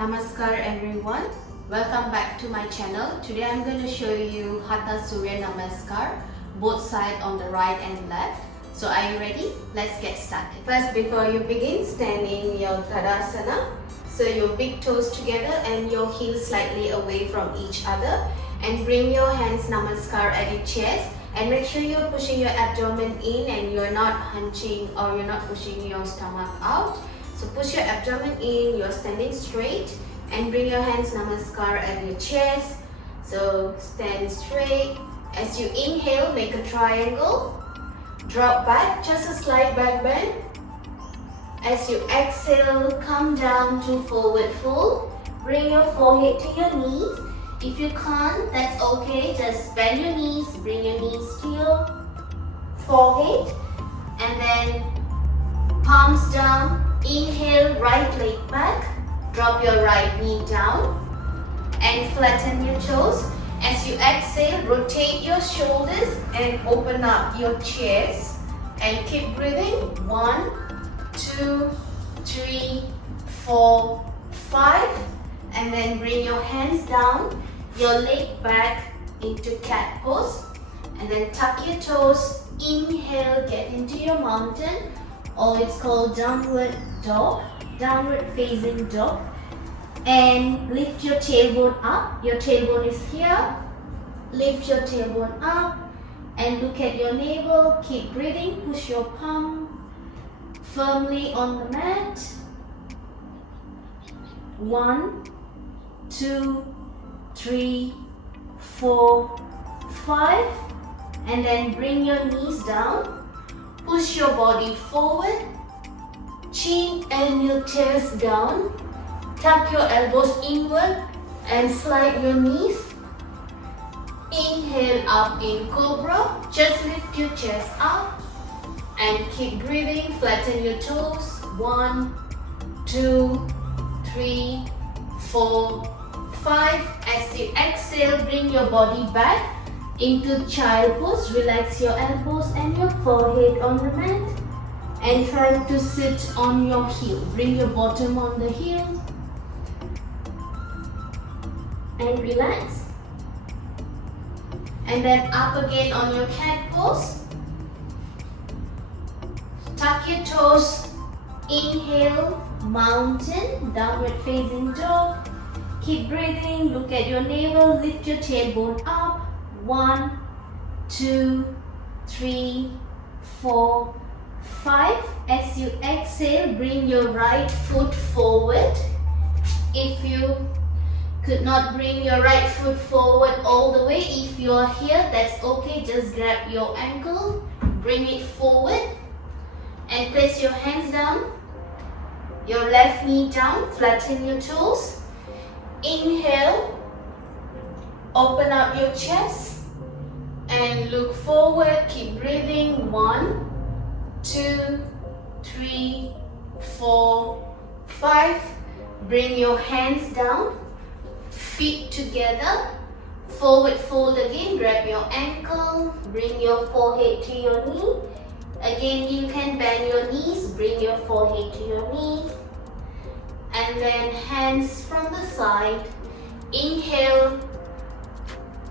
Namaskar everyone. Welcome back to my channel. Today I'm going to show you Hatha Surya Namaskar, both sides on the right and left. So are you ready? Let's get started. First, before you begin, stand in your Tadasana. So your big toes together and your heels slightly away from each other. And bring your hands Namaskar at your chest. And make sure you're pushing your abdomen in and you're not hunching or you're not pushing your stomach out. So push your abdomen in, you're standing straight and bring your hands Namaskar at your chest. So stand straight. As you inhale, make a triangle. Drop back, just a slight back bend. As you exhale, come down to forward fold. Bring your forehead to your knees. If you can't, that's okay. Just bend your knees, bring your knees to your forehead. And then palms down. Inhale, right leg back. Drop your right knee down. And flatten your toes. As you exhale, rotate your shoulders and open up your chest. And keep breathing. 1, 2, 3, 4, 5. And then bring your hands down, your leg back into cat pose. And then tuck your toes. Inhale, get into your mountain. Or it's called downward dog, downward facing dog. And lift your tailbone up. Your tailbone is here. Lift your tailbone up and look at your navel. Keep breathing. Push your palm firmly on the mat. 1, 2, 3, 4, 5. And then bring your knees down. Push your body forward. Chin and your chest down. Tuck your elbows inward and slide your knees. Inhale up in Cobra. Just lift your chest up and keep breathing. Flatten your toes. 1, 2, 3, 4, 5. As you exhale, bring your body back into child pose. Relax your elbows and your forehead on the mat. And try to sit on your heel. Bring your bottom on the heel. And relax. And then up again on your cat pose. Tuck your toes. Inhale, mountain, downward facing dog. Keep breathing. Look at your navel. Lift your tailbone up. 1, 2, 3, 4, 5. As you exhale, bring your right foot forward. If you could not bring your right foot forward all the way, if you are here, that's okay. Just grab your ankle, bring it forward and place your hands down. Your left knee down, flatten your toes. Inhale, open up your chest and look forward. Keep breathing. 1, 2, 3, 4, 5. Bring your hands down. Feet together. Forward fold again. Grab your ankle. Bring your forehead to your knee. Again, you can bend your knees. Bring your forehead to your knee. And then hands from the side. Inhale.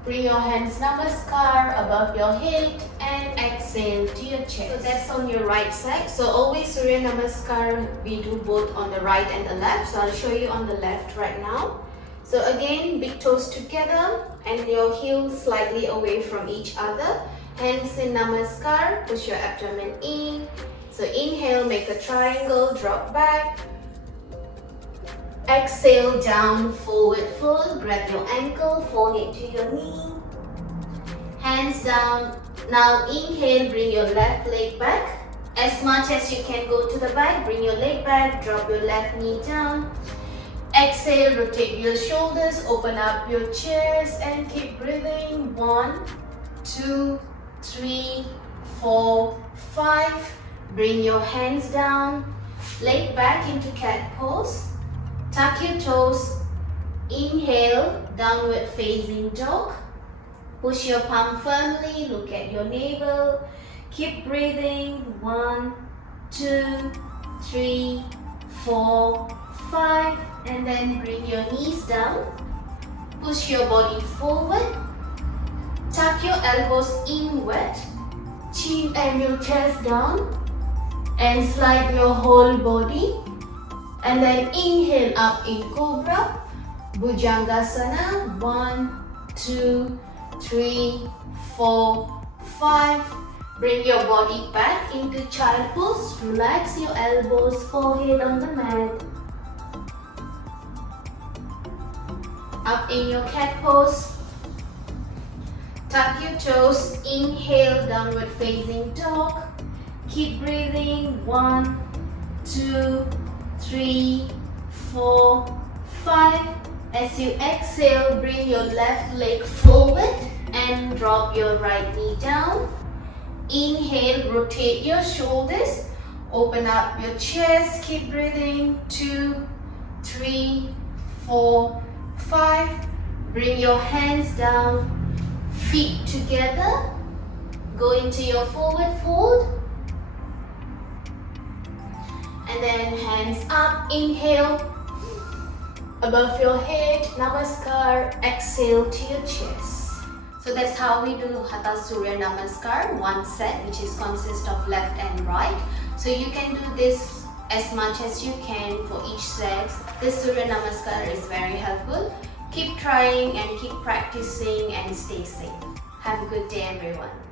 Bring your hands Namaskar above your head and exhale to your chest. So that's on your right side. So always Surya Namaskar, we do both on the right and the left. So I'll show you on the left right now. So again, big toes together and your heels slightly away from each other. Hands in Namaskar, push your abdomen in. So inhale, make a triangle, drop back. Exhale, down, forward fold. Grab your ankle, forehead to your knee. Hands down. Now inhale, bring your left leg back. As much as you can go to the back, bring your leg back, drop your left knee down. Exhale, rotate your shoulders, open up your chest and keep breathing. 1, 2, 3, 4, 5. Bring your hands down. Leg back into cat pose. Tuck your toes. Inhale, downward facing dog. Push your palm firmly. Look at your navel. Keep breathing. 1, 2, 3, 4, 5. And then bring your knees down. Push your body forward. Tuck your elbows inward. Chin and your chest down. And slide your whole body. And then inhale up in Cobra. Bhujangasana. 1, 2, 3, 4, 5. Bring your body back into child pose. Relax your elbows, forehead on the mat. Up in your cat pose. Tuck your toes. Inhale, downward facing dog. Keep breathing. 1, 2, 3, 4, 5. As you exhale, bring your left leg forward and drop your right knee down. Inhale, rotate your shoulders. Open up your chest. Keep breathing. 2, 3, 4, 5. Bring your hands down. Feet together. Go into your forward fold. And then hands up. Inhale. Above your head. Namaskar. Exhale to your chest. So that's how we do Hatha Surya Namaskar, one set which is consist of left and right. So you can do this as much as you can for each set. This Surya Namaskar is very helpful. Keep trying and keep practicing and stay safe. Have a good day everyone.